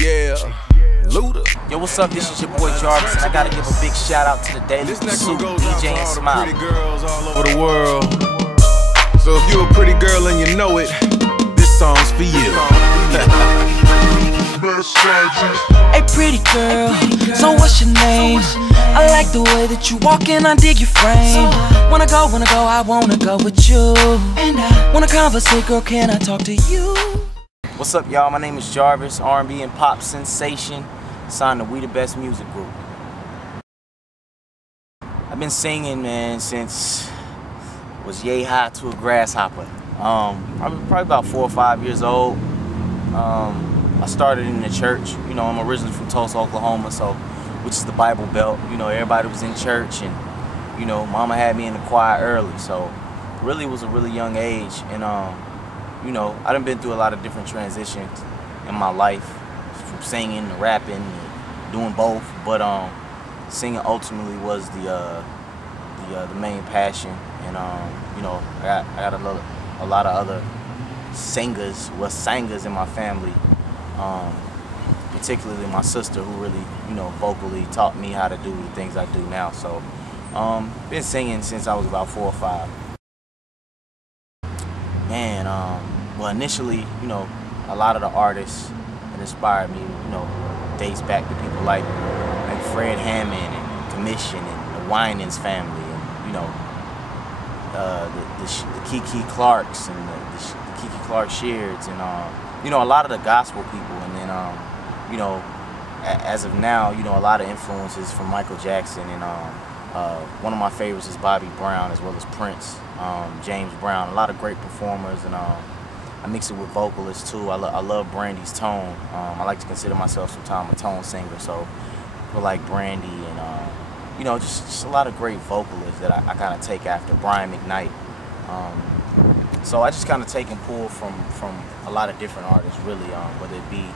Yeah, Luda. Yo, what's up? This is your boy Jarvis, and I gotta give a big shout out to the Daily Pursuit, DJ and Smile. Pretty girls all over the world. So if you're a pretty girl and you know it, this song's for you. Hey pretty girl, so what's your name? I like the way that you walk and I dig your frame. Wanna go, I wanna go with you. And I wanna conversate, girl, can I talk to you? What's up, y'all? My name is Jarvis, R&B and pop sensation, signed to We the Best Music Group. I've been singing, man, since was yay high to a grasshopper. Probably about 4 or 5 years old. I started in the church. You know, I'm originally from Tulsa, Oklahoma, so which is the Bible Belt. You know, everybody was in church, and you know, Mama had me in the choir early, so really was a really young age. And you know, I done been through a lot of different transitions in my life, from singing to rapping, and doing both. But singing ultimately was the main passion. And you know, I got a lot of other singers in my family. Particularly my sister, who really, you know, vocally taught me how to do the things I do now. So, been singing since I was about 4 or 5. Man, well, initially, you know, a lot of the artists that inspired me, you know, dates back to people like Fred Hammond and Commission and the Winans family, and you know, the Kiki Clarks and the Kiki Clark Sheards, and you know, a lot of the gospel people. And then you know, as of now, you know, a lot of influences from Michael Jackson, and one of my favorites is Bobby Brown, as well as Prince, James Brown. A lot of great performers, and I mix it with vocalists too. I love Brandy's tone. I like to consider myself sometimes a tone singer, so people like Brandy, and you know, just a lot of great vocalists that I kind of take after. Brian McKnight. So I just kind of take and pull from a lot of different artists, really, whether it be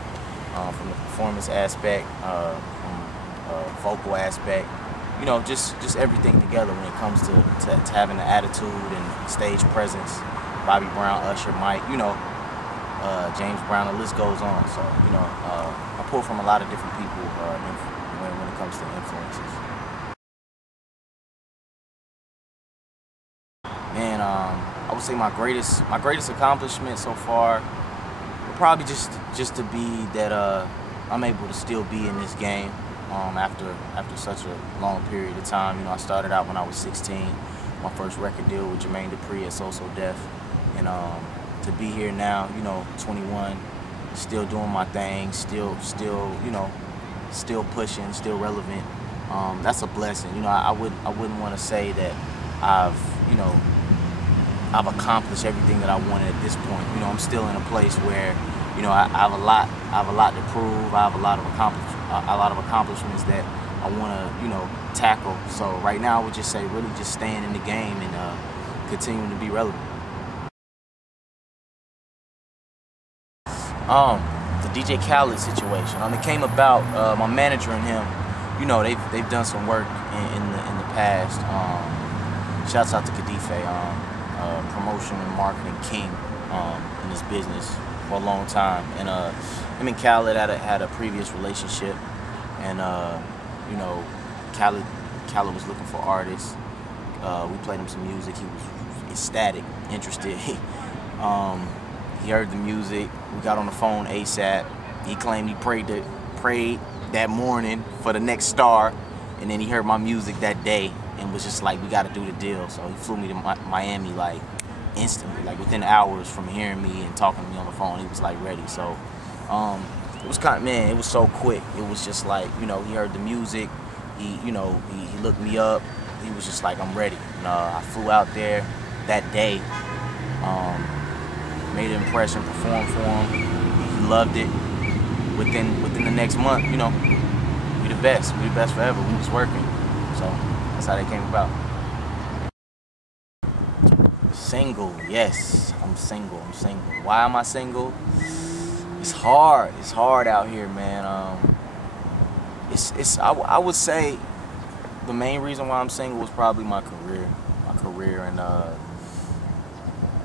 from the performance aspect, from vocal aspect, you know, just everything together when it comes to having the attitude and stage presence. Bobby Brown, Usher, Mike, you know, James Brown, the list goes on. So, you know, I pull from a lot of different people when it comes to influences. Man, I would say my greatest accomplishment so far would probably just to be that I'm able to still be in this game after such a long period of time. You know, I started out when I was 16, my first record deal with Jermaine Dupri at So Def, and to be here now, you know, 21, still doing my thing, still you know, still pushing, still relevant. That's a blessing. You know, I wouldn't want to say that I've accomplished everything that I wanted at this point. You know, I'm still in a place where, you know, I have a lot to prove. I have a lot of accomplishments that I want to, you know, tackle. So right now, I would just say, really, just staying in the game and continuing to be relevant. The DJ Khaled situation. It came about. My manager and him, you know, they've done some work in the past. Shouts out to Kadife. Promotion and marketing king in this business for a long time, and him and Khaled had a previous relationship, and you know, Khaled was looking for artists. We played him some music. He was ecstatic, interested. He heard the music. We got on the phone ASAP. He claimed he prayed that morning for the next star, and then he heard my music that day and was just like, we got to do the deal. So he flew me to Miami like instantly, like within hours from hearing me and talking to me on the phone. He was like ready. So it was kind of, man, it was so quick. It was just like, you know, he heard the music. He looked me up. He was just like, I'm ready. And I flew out there that day, made an impression, performed for him. He loved it. Within the next month, you know, we the best forever. We was working. So that's how they came about. Single, yes, I'm single. Why am I single? It's hard. It's hard out here, man. I would say the main reason why I'm single was probably my career, and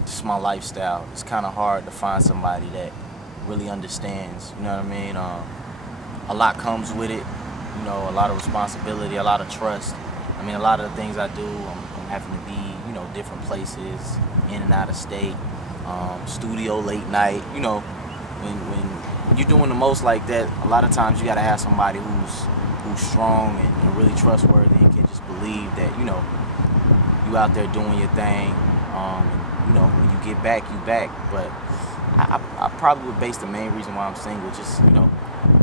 just my lifestyle. It's kind of hard to find somebody that really understands. You know what I mean? a lot comes with it. You know, a lot of responsibility, a lot of trust. I mean, a lot of the things I do, I'm having to be, you know, different places, in and out of state, studio late night. You know, when you're doing the most like that, a lot of times you got to have somebody who's strong and really trustworthy and can just believe that, you know, you out there doing your thing. And, you know, when you get back, you back. But I probably would base the main reason why I'm single, just, you know,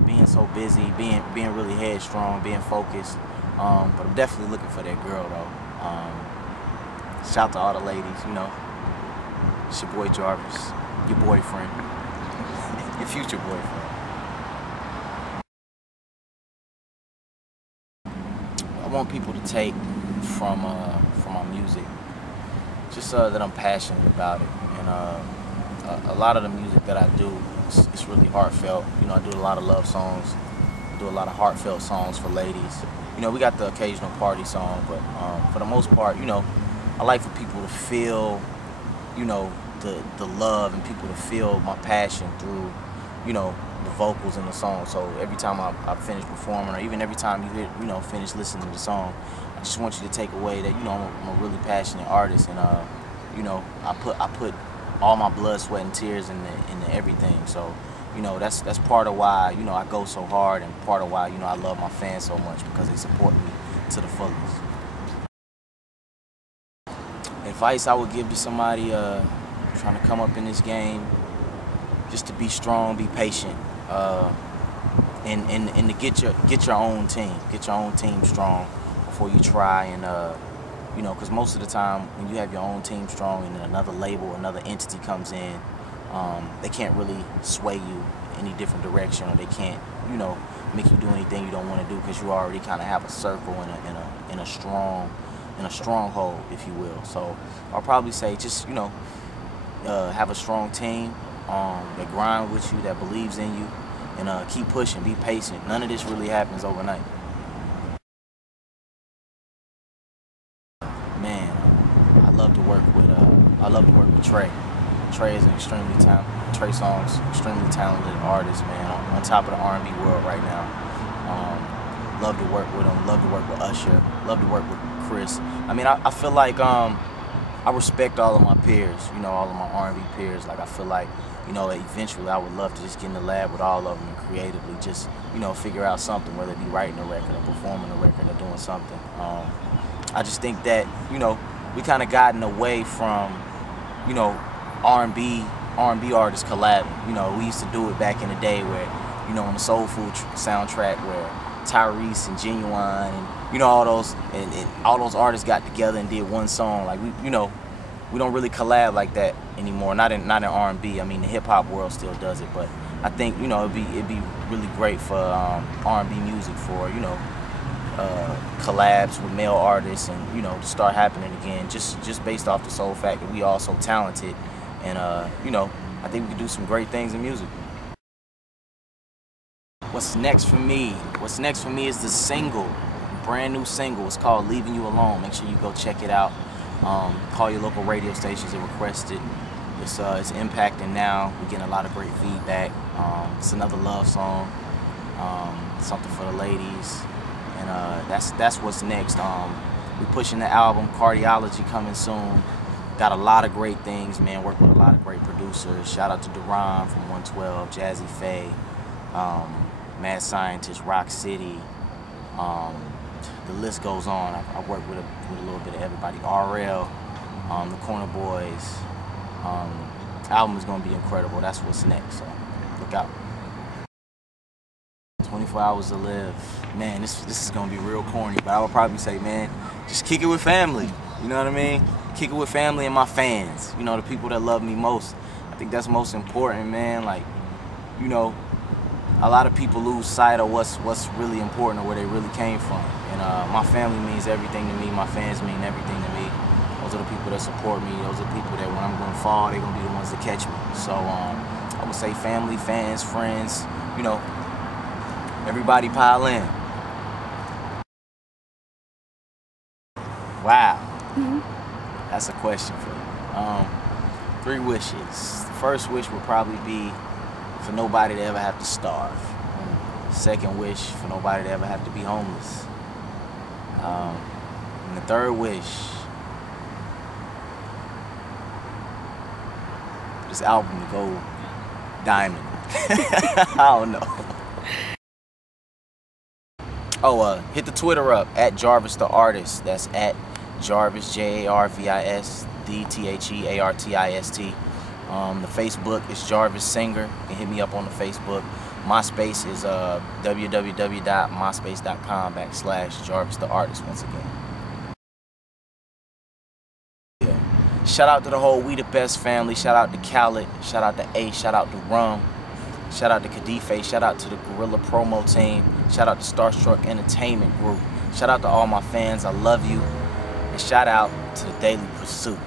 being so busy, being really headstrong, being focused. But I'm definitely looking for that girl though. Shout out to all the ladies, you know. It's your boy Jarvis, your boyfriend, your future boyfriend. I want people to take from my music, just that I'm passionate about it, and a lot of the music that I do, it's really heartfelt. You know, I do a lot of love songs, I do a lot of heartfelt songs for ladies. You know, we got the occasional party song, but for the most part, you know, I like for people to feel, you know, the love, and people to feel my passion through, you know, the vocals in the song. So every time I finish performing, or even every time you know, finish listening to the song, I just want you to take away that, you know, I'm a really passionate artist, and you know, I put all my blood, sweat, and tears into everything. So, you know, that's part of why, you know, I go so hard, and part of why, you know, I love my fans so much, because they support me to the fullest. Advice I would give to somebody trying to come up in this game, just to be strong, be patient, and to get your own team strong before you try, and you know, because most of the time when you have your own team strong and then another label, another entity comes in, they can't really sway you any different direction, or they can't, you know, make you do anything you don't want to do, because you already kind of have a circle in a stronghold, if you will. So I'll probably say, just, you know, have a strong team that grind with you, that believes in you, and keep pushing, be patient. None of this really happens overnight. Man, I love to work with Trey. Trey is an extremely talented, Trey Songz, extremely talented artist, man, on top of the R&B world right now. Love to work with him, love to work with Usher, love to work with Chris. I mean, I feel like I respect all of my peers, you know, all of my R&B peers. Like, I feel like, you know, eventually I would love to just get in the lab with all of them and creatively just, you know, figure out something, whether it be writing a record or performing a record or doing something. I just think that, you know, we kind of gotten away from, you know, R&B artists collabing. You know, we used to do it back in the day where, you know, on the Soul Food soundtrack, where Tyrese and Genuine and, you know, all those artists got together and did one song. Like, you know, we don't really collab like that anymore. Not in R&B. I mean, the hip hop world still does it, but I think, you know, it'd be really great for R&B music for, you know, collabs with male artists, and, you know, to start happening again, just based off the sole fact that we all so talented, and you know, I think we can do some great things in music. What's next for me? What's next for me is the single, brand new single. It's called Leaving You Alone. Make sure you go check it out. Call your local radio stations and request it. It's impacting now. We're getting a lot of great feedback. It's another love song, something for the ladies. And that's what's next. We're pushing the album, Cardiology, coming soon. Got a lot of great things, man. Work with a lot of great producers. Shout out to Duran from 112, Jazzy Faye, Mad Scientist, Rock City. The list goes on. I work with a little bit of everybody. RL, the Corner Boys. Album is gonna be incredible. That's what's next. So look out. 24 hours to live. Man, this is gonna be real corny, but I would probably say, man, just kick it with family. You know what I mean? Kick it with family and my fans. You know, the people that love me most. I think that's most important, man. Like, you know, a lot of people lose sight of what's really important or where they really came from. And my family means everything to me. My fans mean everything to me. Those are the people that support me. Those are the people that when I'm gonna fall, they're gonna be the ones that catch me. So I would say family, fans, friends, you know, everybody pile in. Wow. That's a question for you. 3 wishes. The first wish would probably be for nobody to ever have to starve. Second wish, for nobody to ever have to be homeless. And the third wish, this album to go diamond. I don't know. Oh, hit the Twitter up at Jarvis the Artist. That's at Jarvis, Jarvis, TheArtist. The Facebook is Jarvis Singer. You can hit me up on the Facebook. MySpace is www.myspace.com/Jarvis the Artist once again. Yeah. Shout out to the whole We The Best family. Shout out to Khaled. Shout out to A. Shout out to Rum. Shout out to Kadife. Shout out to the Gorilla Promo Team. Shout out to Starstruck Entertainment Group. Shout out to all my fans. I love you. And shout out to the Daily Pursuit.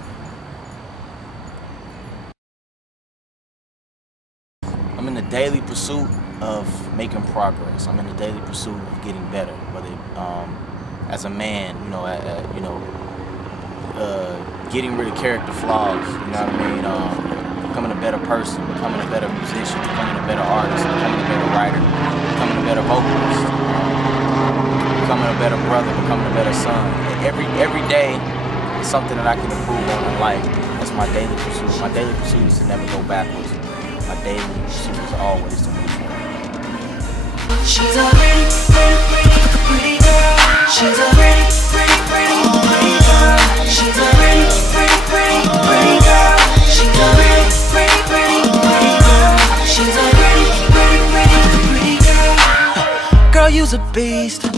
I'm in the daily pursuit of making progress. I'm in the daily pursuit of getting better. Whether as a man, getting rid of character flaws. You know what I mean? Becoming a better person, becoming a better musician, becoming a better artist, becoming a better writer, becoming a better vocalist, becoming a better brother, becoming a better son. Every day is something that I can improve on in life. That's my daily pursuit. My daily pursuit is to never go backwards. My daily pursuit is always to move forward. She's a pretty girl. She's a pretty girl. She's a pretty girl. She's a pretty girl. She's a pretty girl. Girl, you's a beast.